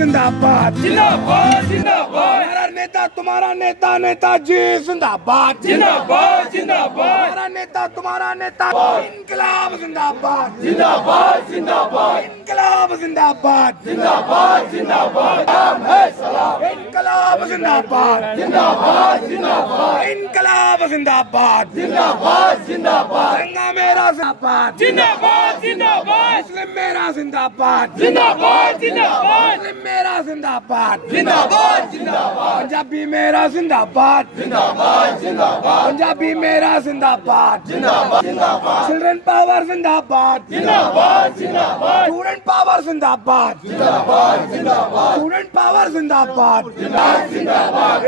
जिंदाबाद जिंदाबाद जिंदाबाद। हमारा नेता तुम्हारा नेता नेताजी जिंदाबाद जिंदाबाद जिंदाबाद। हमारा नेता तुम्हारा नेता इनकलाब जिंदाबाद जिंदाबाद जिंदाबाद। इनकलाब जिंदाबाद जिंदाबाद जिंदाबाद। सलाम है सलाम। इनकलाब जिंदाबाद जिंदाबाद जिंदाबाद। इनकलाब जिंदाबाद जिंदाबाद जिंदाबाद। दंगा मेरा जिंदाबाद जिंदाबाद जिंदाबाद। मुस्लिम मेरा जिंदाबाद जिंदाबाद जिंदाबाद। मुस्लिम मेरा जिंदाबाद जिंदाबाद जिंदाबाद। पंजाबी मेरा जिंदाबाद जिंदाबाद जिंदाबाद। पंजाबी मेरा जिंदाबाद जिंदाबाद जिंदाबाद। चिल्ड्रन पावर जिंदाबाद जिंदाबाद जिंदाबाद। स्टूडेंट पावर जिंदाबाद जिंदाबाद जिंदाबाद। स्टूडेंट पावर जिंदाबाद जिंदाबाद जिंदाबाद।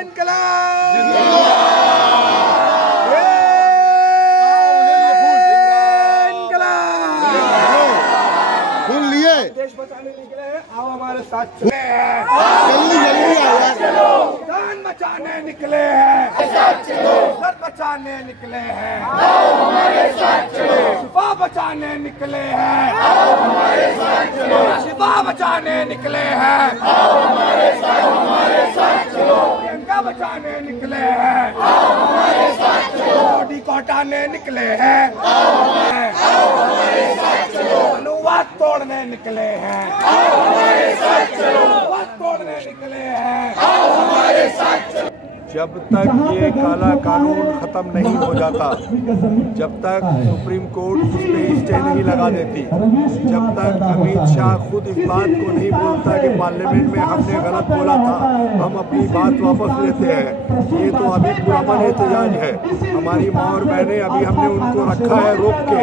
इनकलाब सुन लिए देश बचाने निकले हैं, आओ हमारे साथ चले जल्दी जल्दी आओ जान बचाने निकले हैं, सर बचाने निकले हैं, आओ हमारे साथ चलो। शिफा बचाने निकले हैं, आओ हमारे साथ चलो। शिफा बचाने निकले हैं, आओ हमारे साथ चलो। प्रियंका बचाने निकले हैं, आओ हमारे साथ चलो। मोदी को हटाने निकले हैं, आओ हमारे साथ चलो। अनुवाद तोड़ने निकले हैं, आओ हमारे साथ चलो। अनुवाद तोड़ने निकले हैं। आओ हमारे साथ चलो। जब तक ये काला कानून खत्म नहीं हो जाता, जब तक सुप्रीम कोर्ट इस पे स्टे नहीं लगा देती, जब तक अमित शाह खुद इस बात को नहीं बोलता कि पार्लियामेंट में हमने गलत बोला था, हम अपनी बात वापस लेते हैं, ये तो अभी पुरअमन एहतजाज है। हमारी माँ और बहनें अभी हमने उनको रखा है रोक के।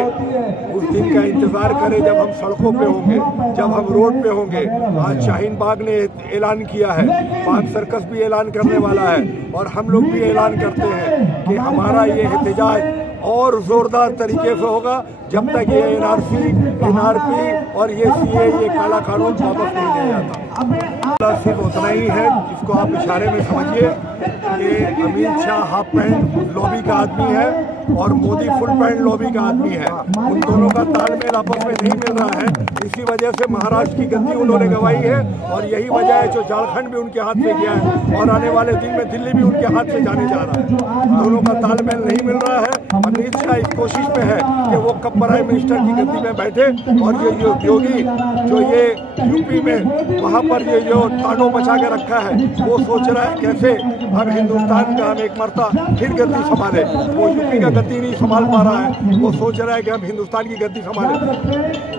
उस दिन का इंतजार करें जब हम सड़कों पे होंगे, जब हम रोड पे होंगे। आज शाहीन बाग ने ऐलान किया है, बाग सर्कस भी ऐलान करने वाला है, और हम लोग भी ऐलान करते हैं कि हमारा ये एहतजाज और जोरदार तरीके से होगा जब तक ये एनआरपी और ये सीए ये काला कानून वापस नहीं लिया जाता। सिर्फ उतना ही है जिसको आप इशारे में समझिए कि Amit Shah half pant lobby का आदमी है और मोदी फुल पैंट लॉबी का आदमी है। उन दोनों का तालमेल आपस में नहीं मिल रहा है, इसी वजह से महाराष्ट्र की गद्दी उन्होंने गंवाई है, और यही वजह है जो झारखंड भी उनके हाथ में गया है, और आने वाले दिन में दिल्ली भी उनके हाथ से जाने जा रहा है। दोनों का तालमेल नहीं मिल रहा है। अमित शाह इस कोशिश में है कि वो कब प्राइम मिनिस्टर की गद्दी में बैठे, और ये योगी जो ये यूपी में वहाँ पर ये जो तांडव मचा के रखा है, वो सोच रहा है कैसे हम हिंदुस्तान का हम एक मरता फिर गद्दी संभाले। वो यूपी का गद्दी नहीं संभाल पा रहा है, वो सोच रहा है कि हम हिंदुस्तान की गद्दी संभाले।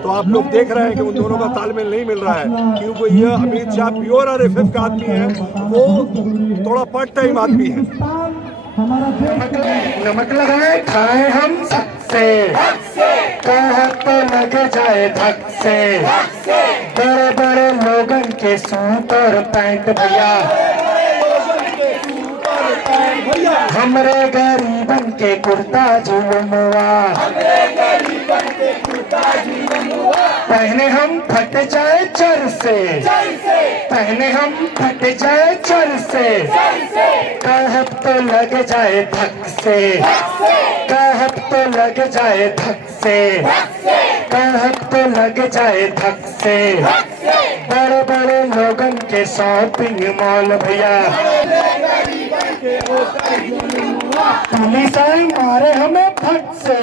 तो आप लोग देख रहे हैं कि उन दोनों का तालमेल नहीं मिल रहा है, क्योंकि ये अमित शाह प्योर आरएसएस का आदमी है, वो थोड़ा पार्ट टाइम आदमी है। नमक लगाए खाए हम सबसे, कहत तो लग जाए धक से। बड़े बड़े लोगन के सूट और पैंट भैया, हमरे गरीबन के कुर्ता जुलमुआ। पहने हम फट जाए चर से, पहने हम फट जाए चर से। कहत तो लग जाए धक से, कहत तो लग जाए धक से, कहत तो लग जाए धक से। बड़े बड़े लोगन के शॉपिंग मॉल भैया, पुलिस आए मारे हमें फट से,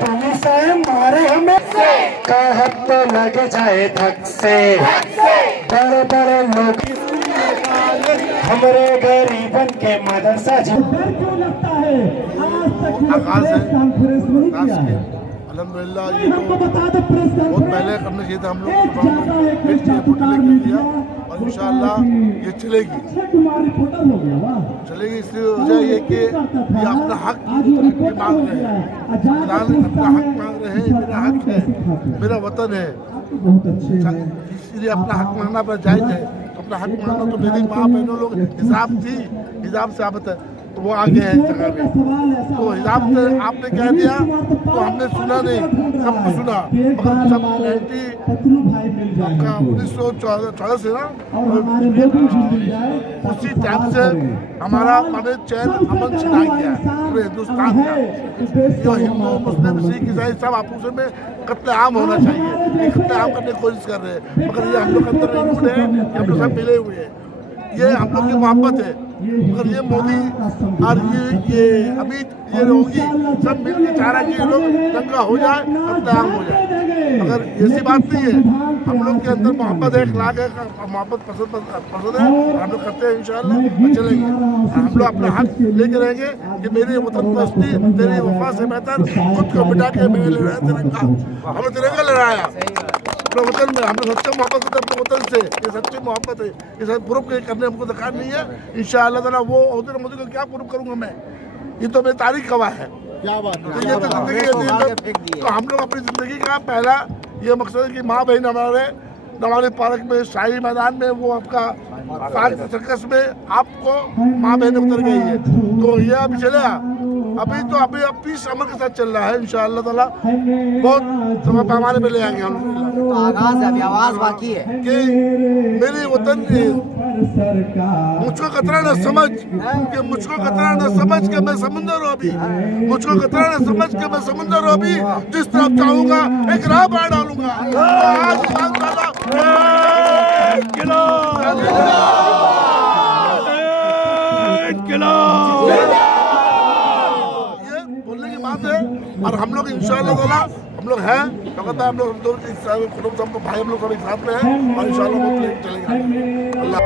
पुलिस आए मारे हमें। कहत तो लग जाए धक से, बड़े बड़े लोग हमारे गरीबन के मदरसा जी। अल्हम्दुलिल्लाह ये तो बहुत पहले करना चाहिए था हम लोग, दिया और इंशाअल्लाह ये चलेगी। इसलिए वजह ये कि ये अपना हक मांग रहे हैं, अपना हक मांग रहे हैं। मेरा हक है, मेरा वतन है, इसलिए अपना हक मांगना पर जायज है। तो अपना हक मांगना तो मेरी माँ बहनों लोग हिसाब से आबत है, तो वो आगे है इस जगह में। तो हिसाब से आपने कह दिया तो हमने सुना नहीं, सबको सुना, मगर सब 1914 से ना उसी टाइम से हमारा माने चैन अमन छिना गया पूरे हिंदुस्तान का। जो हिंदू मुस्लिम सिख ईसाई सब आपस में कत्लेआम होना चाहिए, कत्लेआम करने की कोशिश कर रहे हैं, मगर ये हम लोग अंदर नहीं मुड़े हैं, हम लोग सब मिले हुए हैं, ये हम लोग की मोहब्बत है। मगर ये मोदी और ये अभी ये होगी सब मिलकर चाह रहा है कि ये लोग दंगा हो जाए, कत्लेआम हो जाए, मगर ऐसी बात नहीं है। हम लोग के अंदर मोहब्बत है, अखलाक है, मोहब्बत पसंद है, हम लोग करते हैं इंशाअल्लाह चलेंगे। हम लोग अपना हक लेके रहेंगे कि मेरी वतन परस्ती तेरी वफा से बेहतर, खुद को मिटा के मैंने लड़ाया तिरंगा, हमने तिरंगा लड़ाया अपने वतन में, हमने सच्चा मोहब्बत करते अपने वतन से, ये सच्ची मोहब्बत है, ये सब प्रूफ करने हमको दरकार नहीं है। इंशाअल्लाह ताला वो मोदी को क्या प्रूफ करूँगा मैं, ये तो मेरी तारीख गवाह है। क्या बात है, तो ये तो जिंदगी तो हम लोग अपनी जिंदगी का पहला ये मकसद है कि माँ बहन हमारे नवाली पार्क में, शाही मैदान में, वो आपका पार्क सर्कस में आपको माँ बहन उतर गई है, तो ये अभी चलेगा। अभी तो अभी अब पीस अमन के साथ चल रहा है इंशाअल्लाह ताला, बहुत पैमाने पे ले आएंगे हम लोग। आगाज अभी आवाज बाकी है कि मेरी वतन मुझको खतरा न समझ कि मुझको खतरा न समझ के मैं समंदर हूँ अभी, मुझको खतरा न समझ के मैं समंदर हूँ अभी, जिस तरफ चाहूंगा एक राह पार डालूंगा। ये बोलने की बात है, और हम लोग इंशाअल्लाह ताला हम लोग हैं, लगातार हम लोग भाई हम लोग सब एक साथ में हैं, और इंशाअल्लाह वो प्लेन चलेगा। अल्लाह